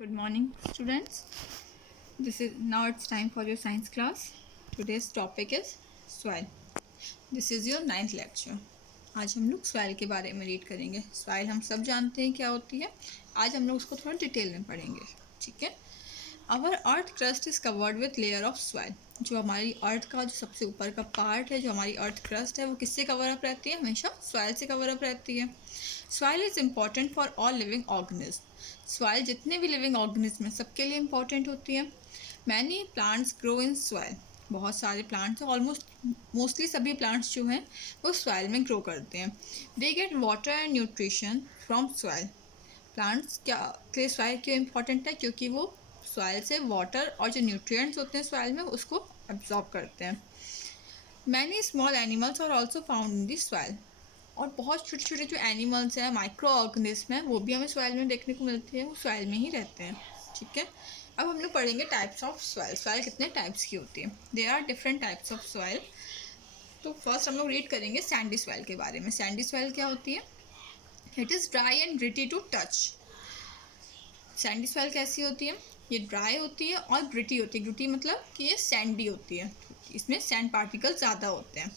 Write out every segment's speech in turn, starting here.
Good morning, students. This is now it's time for your science class. Today's topic is soil. This is your 9th lecture. आज हम लोग soil के बारे में read करेंगे. Soil हम सब जानते हैं क्या होती है. आज हम लोग उसको थोड़ा डिटेल में पढ़ेंगे. ठीक है. Our earth crust is covered with layer of soil. जो हमारी अर्थ का जो सबसे ऊपर का पार्ट है, जो हमारी अर्थ क्रस्ट है, वो किससे कवर अप रहती है? हमेशा सॉइल से कवर अप रहती है. Soil is important for all living organism. Soil जितने भी लिविंग ऑर्गेनिज्म हैं सबके लिए इम्पॉर्टेंट होती है. Many plants grow in soil. बहुत सारे प्लांट्स हैं, मोस्टली सभी प्लांट्स जो हैं वो सॉइल में ग्रो करते हैं. They get water and nutrition from soil. Plants क्या के सॉइल क्यों इम्पॉर्टेंट है? क्योंकि वो सॉइल से वाटर और जो न्यूट्रिएंट्स होते हैं सॉइल में उसको अब्जॉर्ब करते हैं. Many small animals are also found in the soil. और बहुत छोटे छोटे जो एनिमल्स हैं, माइक्रो ऑर्गेनिज्म हैं, वो भी हमें सॉइल में देखने को मिलते हैं. वो सॉइल में ही रहते हैं. ठीक है. अब हम लोग पढ़ेंगे टाइप्स ऑफ सॉइल. सॉइल कितने टाइप्स की होती है? There are different types of soil. तो फर्स्ट हम लोग रीड करेंगे सैंडी सॉइल के बारे में. सैंडी सॉइल क्या होती है? It is dry and gritty to touch. Sandy soil कैसी होती है? ये ड्राई होती है और ग्रिटी होती है. ग्रिटी मतलब कि ये सैंडी होती है. इसमें सैंड पार्टिकल ज़्यादा होते हैं.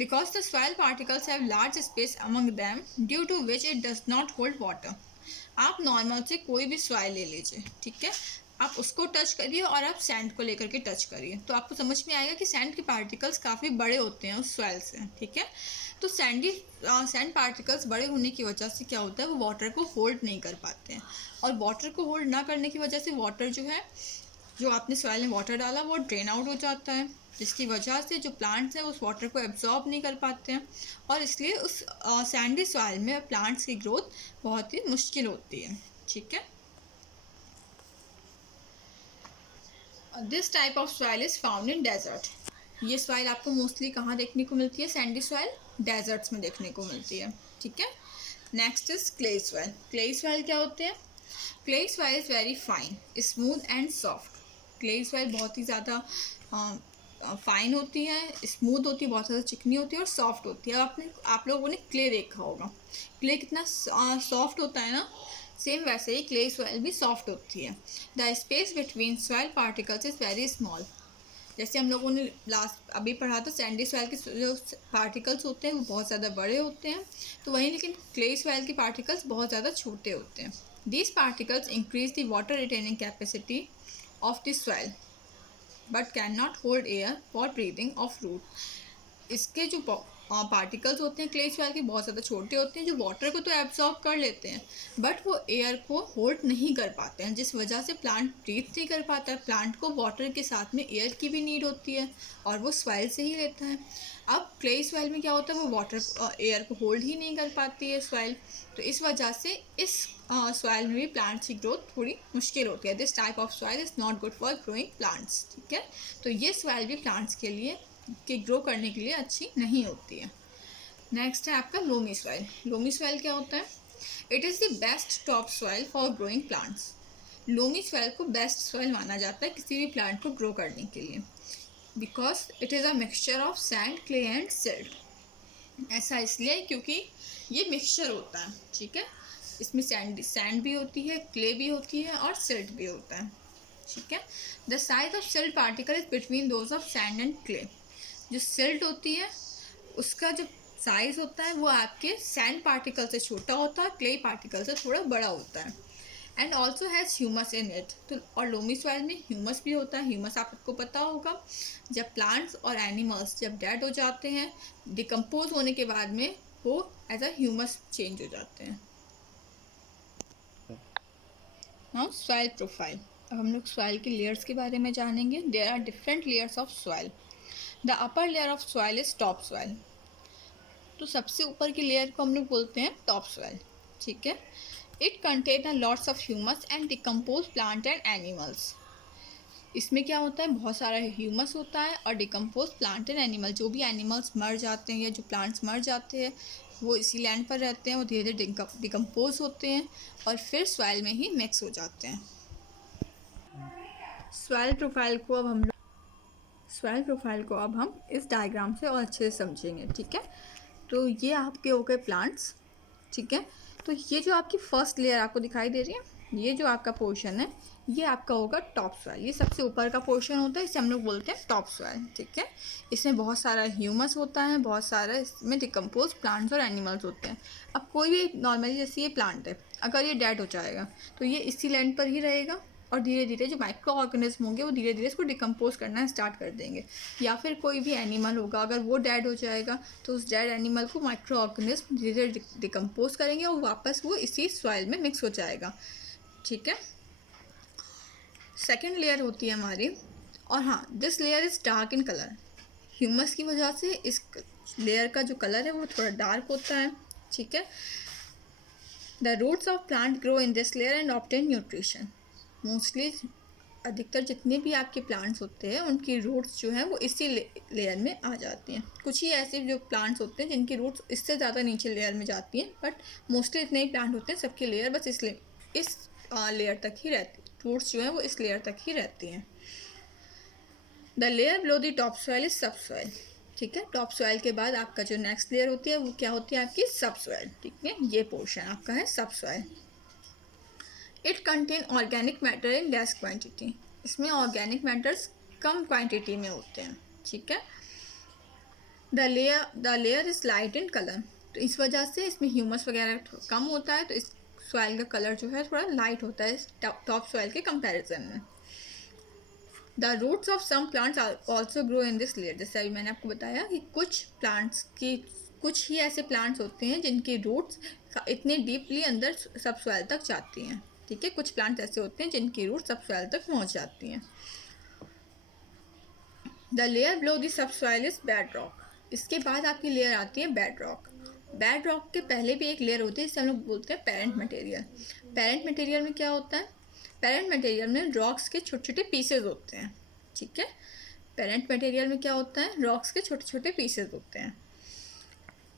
Because the soil particles have large space among them, due to which it does not hold water. आप नॉर्मल से कोई भी सॉइल ले लीजिए, ठीक है. आप उसको टच करिए और आप सैंड को लेकर के टच करिए, तो आपको समझ में आएगा कि सैंड के पार्टिकल्स काफ़ी बड़े होते हैं उस सॉइल से. ठीक है. तो सैंड पार्टिकल्स बड़े होने की वजह से क्या होता है? वो वाटर को होल्ड नहीं कर पाते हैं. और वाटर को होल्ड ना करने की वजह से वाटर जो है, जो आपने सॉइल में वाटर डाला, वो ड्रेन आउट हो जाता है, जिसकी वजह से जो प्लांट्स हैं उस वाटर को एब्जॉर्ब नहीं कर पाते हैं. और इसलिए उस सैंडी सॉइल में प्लांट्स की ग्रोथ बहुत ही मुश्किल होती है. ठीक है. This type of soil is found in desert. ये सॉइल आपको मोस्टली कहाँ देखने को मिलती है? सैंडी सॉइल डेजर्ट्स में देखने को मिलती है. ठीक है. Next is clay soil. Clay soil क्या होते हैं? Clay soil is very fine, smooth and soft. Clay soil बहुत ही ज़्यादा फाइन होती है, स्मूथ होती है, बहुत ज़्यादा चिकनी होती है और सॉफ्ट होती है. अब आप लोगों ने क्ले देखा होगा. क्ले कितना सॉफ्ट होता है ना, सेम वैसे ही क्ले सॉइल भी सॉफ्ट होती है. The space between soil particles is very small. जैसे हम लोगों ने लास्ट अभी पढ़ा था, सैंडी सॉइल के जो पार्टिकल्स होते हैं वो बहुत ज़्यादा बड़े होते हैं, तो वहीं लेकिन क्ले सॉइल के पार्टिकल्स बहुत ज़्यादा छोटे होते हैं. These particles increase the water retaining capacity of the soil but can not hold air for breathing of root. इसके जो पार्टिकल्स होते हैं क्ले सॉइल के, बहुत ज़्यादा छोटे होते हैं, जो वाटर को तो एब्जॉर्ब कर लेते हैं बट वो एयर को होल्ड नहीं कर पाते हैं, जिस वजह से प्लांट ब्रीथ नहीं कर पाता है. प्लांट को वाटर के साथ में एयर की भी नीड होती है और वो सॉइल से ही लेता है. अब क्ले सॉइल में क्या होता है? वो वाटर एयर को होल्ड ही नहीं कर पाती है सॉइल, तो इस वजह से इस सॉइल में भी प्लांट्स की ग्रोथ थोड़ी मुश्किल होती है. This type of soil is not good for growing plants. ठीक है. तो ये सॉइल भी प्लांट्स के लिए ग्रो करने के लिए अच्छी नहीं होती है. नेक्स्ट है आपका लोमी सॉइल. लोमी सॉइल क्या होता है? It is the best top soil for growing plants. Loamy soil को बेस्ट सॉइल माना जाता है किसी भी प्लांट को ग्रो करने के लिए, because it is a mixture of sand, clay and silt. ऐसा इसलिए क्योंकि ये मिक्सचर होता है. ठीक है. इसमें सैंड भी होती है, क्ले भी होती है और सिल्ट भी होता है. ठीक है. The size of silt particle is between those of sand and clay. जो सिल्ट होती है उसका जो साइज होता है वो आपके सैंड पार्टिकल से छोटा होता है, क्ले पार्टिकल से थोड़ा बड़ा होता है. And also has humus in it. तो और लोमी सॉइल में ह्यूमस भी होता है. ह्यूमस आपको पता होगा, जब प्लांट्स और एनिमल्स जब डेड हो जाते हैं, डिकम्पोज होने के बाद में वो एज अ ह्यूमस चेंज हो जाते हैं. Now soil profile. अब हम लोग सॉइल के लेयर्स के बारे में जानेंगे. There are different layers of soil. The upper layer of soil is top soil. तो सबसे ऊपर की लेयर को हम लोग बोलते हैं टॉप सॉइल. ठीक है. It contain a lots of humus and decompose plant and animals. इसमें क्या होता है? बहुत सारा ह्यूमस होता है और डिकम्पोज प्लांट एंड एनिमल. जो भी एनिमल्स मर जाते हैं या जो प्लांट्स मर जाते हैं वो इसी लैंड पर रहते हैं, वो धीरे धीरे डिकम्पोज होते हैं और फिर सॉइल में ही मिक्स हो जाते हैं. सॉइल प्रोफाइल को अब हम इस डायग्राम से और अच्छे से समझेंगे. ठीक है. तो ये आपके हो गए प्लांट्स. ठीक है. तो ये जो आपकी फर्स्ट लेयर आपको दिखाई दे रही है, ये जो आपका पोर्शन है ये आपका होगा टॉप सॉइल। ये सबसे ऊपर का पोर्शन होता है, इसे हम लोग बोलते हैं टॉप सॉइल। ठीक है, इसमें बहुत सारा ह्यूमस होता है, बहुत सारा इसमें डिकम्पोज प्लांट्स और एनिमल्स होते हैं। अब कोई भी नॉर्मली जैसे ये प्लांट है, अगर ये डेड हो जाएगा तो ये इसी लैंड पर ही रहेगा और धीरे धीरे जो माइक्रो ऑर्गेनिज्म होंगे वो धीरे धीरे इसको डिकम्पोज करना स्टार्ट कर देंगे। या फिर कोई भी एनिमल होगा, अगर वो डेड हो जाएगा तो उस डेड एनिमल को माइक्रो ऑर्गेनिज्म धीरे धीरे डिकम्पोज करेंगे और वापस वो इसी सॉइल में मिक्स हो जाएगा। ठीक है, सेकेंड लेयर होती है हमारी, और हाँ, this layer is dark in colour. Humus की वजह से इस लेयर का जो कलर है वो थोड़ा डार्क होता है। ठीक है, the roots of plant grow in this layer and obtain nutrition. Mostly अधिकतर जितने भी आपके प्लांट्स होते हैं उनकी रूट्स जो है वो इसी लेयर में आ जाती हैं। कुछ ही ऐसे जो प्लांट्स होते हैं जिनकी रूट्स इससे ज़्यादा नीचे लेयर में जाती हैं, बट मोस्टली इतने ही प्लांट होते हैं सबकी लेयर बस इस लेयर तक ही रहती, रूट्स जो है वो इस लेयर तक ही रहती हैं। The layer below the top soil is सब सॉइल। ठीक है, टॉप सॉइल के बाद आपका जो नेक्स्ट लेयर होती है वो क्या होती है आपकी सब सॉइल। ठीक है, ये पोर्शन आपका है सब soil. It contain organic matter in less quantity. इसमें ऑर्गेनिक मैटर्स कम क्वांटिटी में होते हैं। ठीक है, the layer is light in colour. तो इस वजह से इसमें ह्यूमस वगैरह कम होता है, तो इस सॉइल का कलर जो है थोड़ा लाइट होता है टॉप सॉइल के कंपैरिजन में। The roots of some plants also grow in this layer. जैसे अभी मैंने आपको बताया कि कुछ ही ऐसे प्लांट्स होते हैं जिनकी रूट्स इतने डीपली अंदर सब सॉइल तक जाती हैं। ठीक है, कुछ प्लांट्स ऐसे होते हैं जिनकी रूट्स सब सॉइल तक पहुंच जाती हैं। The layer below the sub soil is bed rock. इसके बाद आपकी लेयर आती है बेड रॉक। बेड रॉक के पहले भी एक लेयर होती है जिसे हम लोग बोलते हैं पेरेंट मटेरियल। पेरेंट मटेरियल में क्या होता है, पेरेंट मटेरियल में रॉक्स के छोटे छोटे पीसेज होते हैं। ठीक है, पेरेंट मटेरियल में क्या होता है, रॉक्स के छोटे छोटे पीसेज होते हैं।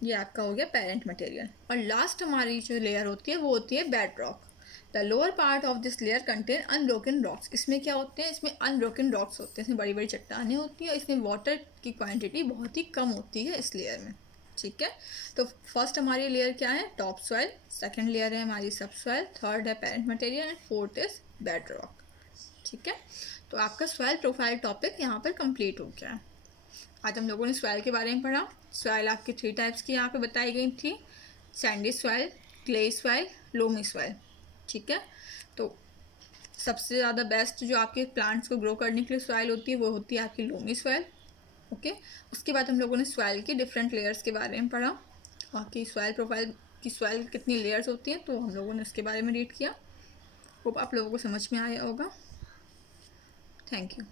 ये आपका हो गया पेरेंट मटेरियल। और लास्ट हमारी जो लेयर होती है वो होती है bed rock. The lower part of this layer contain unbroken rocks. इसमें क्या होते हैं, इसमें अनब्रोकन रॉक्स होते हैं, इसमें बड़ी बड़ी चट्टानें होती हैं, इसमें वाटर की क्वांटिटी बहुत ही कम होती है इस लेयर में। ठीक है, तो फर्स्ट हमारी लेयर क्या है, टॉप सॉइल। सेकंड लेयर है हमारी सब सॉइल। थर्ड है parent material and fourth is bed rock. ठीक है, तो आपका सॉइल प्रोफाइल टॉपिक यहाँ पर कंप्लीट हो गया है। आज हम लोगों ने सॉइल के बारे में पढ़ा। सॉइल आपकी 3 टाइप्स की यहाँ पे बताई गई थी, Sandy soil, clay soil, loamy soil. ठीक है, तो सबसे ज़्यादा बेस्ट जो आपके प्लांट्स को ग्रो करने के लिए सॉइल होती है वो होती है आपकी लोमी सॉइल। ओके, उसके बाद हम लोगों ने सॉइल की डिफरेंट लेयर्स के बारे में पढ़ा, बाकी सॉइल प्रोफाइल की सॉइल कितनी लेयर्स होती हैं तो हम लोगों ने उसके बारे में रीड किया। होप आप लोगों को समझ में आया होगा। Thank you.